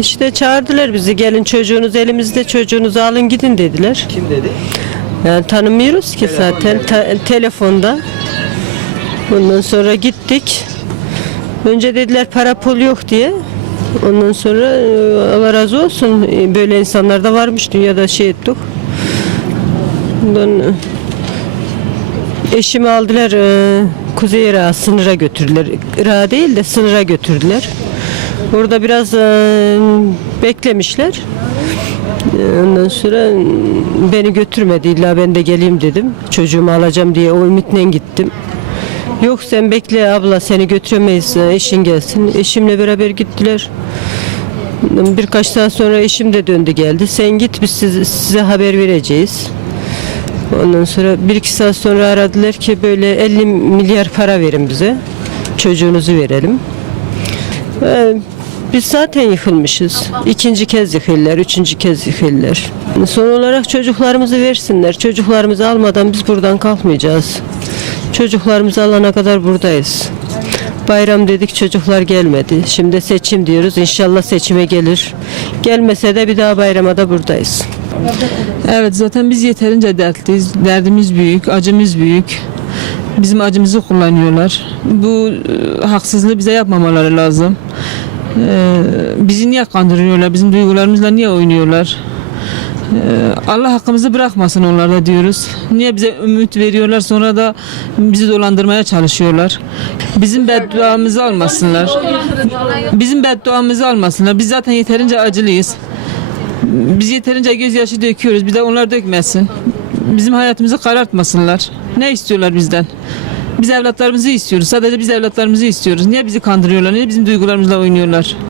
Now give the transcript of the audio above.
İşte çağırdılar bizi, gelin çocuğunuz elimizde, çocuğunuzu alın gidin dediler. Kim dedi? Yani tanımıyoruz ki zaten telefonda. Ondan sonra gittik. Önce dediler para pul yok diye. Ondan sonra Allah razı olsun böyle insanlar da varmış dünyada şey ettik. Ondan eşimi aldılar Kuzey Irak'a sınıra götürdüler. Irak'a değil de sınıra götürdüler. Orada biraz beklemişler. Ondan sonra beni götürmedi, illa ben de geleyim dedim. Çocuğumu alacağım diye o ümitle gittim. Yok sen bekle abla, seni götüremeyiz, eşin gelsin. Eşimle beraber gittiler. Birkaç saat sonra eşim de döndü geldi. Sen git, biz size haber vereceğiz. Ondan sonra 1-2 saat sonra aradılar ki böyle 50 milyar para verin bize. Çocuğunuzu verelim. Biz zaten yıkılmışız. İkinci kez yıkılırlar, üçüncü kez yıkılırlar. Son olarak çocuklarımızı versinler. Çocuklarımızı almadan biz buradan kalkmayacağız. Çocuklarımızı alana kadar buradayız. Bayram dedik, çocuklar gelmedi. Şimdi seçim diyoruz. İnşallah seçime gelir. Gelmese de bir daha bayrama da buradayız. Evet, zaten biz yeterince dertliyiz. Derdimiz büyük, acımız büyük. Bizim acımızı kullanıyorlar. Bu haksızlığı bize yapmamaları lazım. Bizi niye kandırıyorlar? Bizim duygularımızla niye oynuyorlar? Allah hakkımızı bırakmasın onlara diyoruz. Niye bize ümit veriyorlar, sonra da bizi dolandırmaya çalışıyorlar? Bizim bedduamızı almasınlar. Bizim bedduamızı almasınlar. Biz zaten yeterince acılıyız. Biz yeterince gözyaşı döküyoruz. Bir de onlar dökmesin. Bizim hayatımızı karartmasınlar. Ne istiyorlar bizden? Biz evlatlarımızı istiyoruz. Sadece biz evlatlarımızı istiyoruz. Niye bizi kandırıyorlar? Niye bizim duygularımızla oynuyorlar?